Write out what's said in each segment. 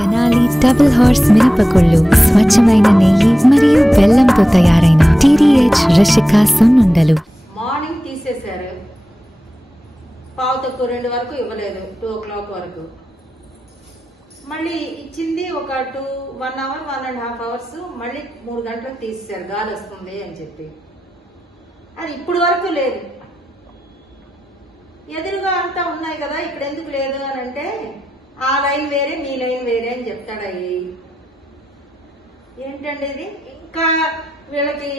Tenali double horse మినపగుళ్ళు స్వచ్ఛమైన నెయ్యి మరియు బెల్లంతో తయారైన TDH రిషిక సున్నుండలు. మార్నింగ్ తీసేశారు, పావు తక్కువ 2 వరకు ఇవ్వలేదు, 2 o'clock వరకు. మళ్ళీ ఇచ్చింది ఒక 1 hour 1.5 hours, మళ్ళీ 3 గంటలకు తీసేశారు గాలి వస్తుంది అని చెప్పి. అది ఇప్పుడు వరకు లేదు. ఎదురుగా అంతా ఉన్నాయి కదా, ఇక్కడ ఎందుకు లేదు అని అంటే ఆ లైన్ వేరే మీ లైన్ వేరే అని చెప్తాడు. అయ్యి ఏంటండి ఇది? ఇంకా వీళ్ళకి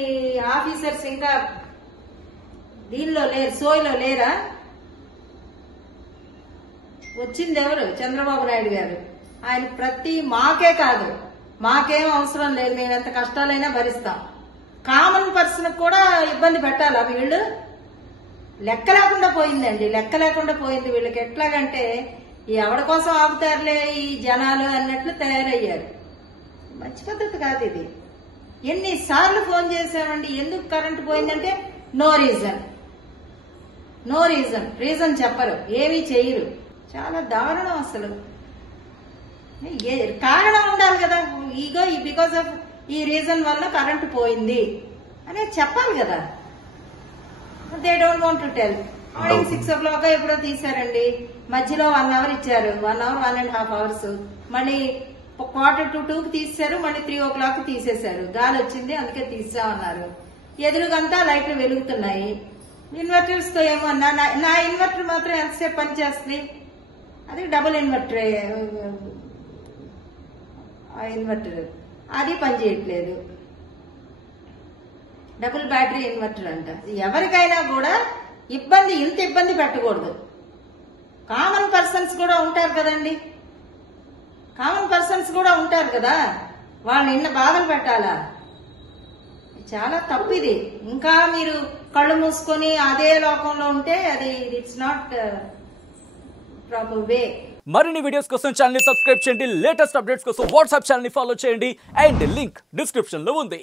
ఆఫీసర్స్ ఇంకా దీనిలో లేరు, సోయిలో లేరా? వచ్చింది ఎవరు? చంద్రబాబు నాయుడు గారు. ఆయన ప్రతి మాకే కాదు, మాకేం అవసరం లేదు, మేము ఎంత కష్టాలైనా భరిస్తాం. కామన్ పర్సన్ కూడా ఇబ్బంది పెట్టాలా వీళ్ళు? లెక్క లేకుండా పోయిందండి, లెక్క లేకుండా పోయింది వీళ్ళకి. ఎట్లాగంటే ఎవరి కోసం ఆపుతారులే ఈ జనాలు అన్నట్లు తయారయ్యారు. మంచి పద్ధతి కాదు ఇది. ఎన్నిసార్లు ఫోన్ చేసామండి, ఎందుకు కరెంటు పోయిందంటే no reason, no reason. Reason చెప్పరు, ఏమీ చేయరు. చాలా దారుణం అసలు. కారణం ఉండాలి కదా. ఈగో బికాస్ ఆఫ్ ఈ రీజన్ వల్ల కరెంటు పోయింది అనేది చెప్పాలి కదా. They don't want to tell. 6 o'clock ఎప్పుడో తీశారండి, మధ్యలో 1 hour ఇచ్చారు, 1 hour 1.5 hours. మళ్ళీ 1:45 తీశారు, మళ్ళీ 3 o'clock తీసేశారు. గాలి వచ్చింది అందుకే తీసామన్నారు. ఎదురుగంతా లైట్లు వెలుగుతున్నాయి. ఇన్వర్టర్స్ తో ఏమో నా ఇన్వర్టర్ మాత్రం ఎంతసేపు పనిచేస్తుంది? అది డబుల్ ఇన్వర్టర్, ఇన్వర్టర్ అది పనిచేయట్లేదు. డబుల్ బ్యాటరీ ఇన్వర్టర్ అంట. ఎవరికైనా కూడా ఇబ్బంది, ఇంత ఇబ్బంది పెట్టకూడదు. కామన్ పర్సన్స్ కూడా ఉంటారు కదండి, కామన్ పర్సన్స్ కూడా ఉంటారు కదా, వాళ్ళని ఇన్న బాధలు పెట్టాలా? చాలా తప్పు ఇది. ఇంకా మీరు కళ్ళు మూసుకొని అదే లోకంలో ఉంటే అది ఇట్స్ నాట్ ప్రాపర్ వే. మరిన్ని వీడియోస్ కోసం ఛానల్ ని సబ్స్క్రైబ్ చేయండి, లేటెస్ట్ అప్డేట్స్ కోసం వాట్సాప్ ఛానల్ ని ఫాలో చేయండి, అండ్ లింక్ డిస్క్రిప్షన్ లో ఉంది.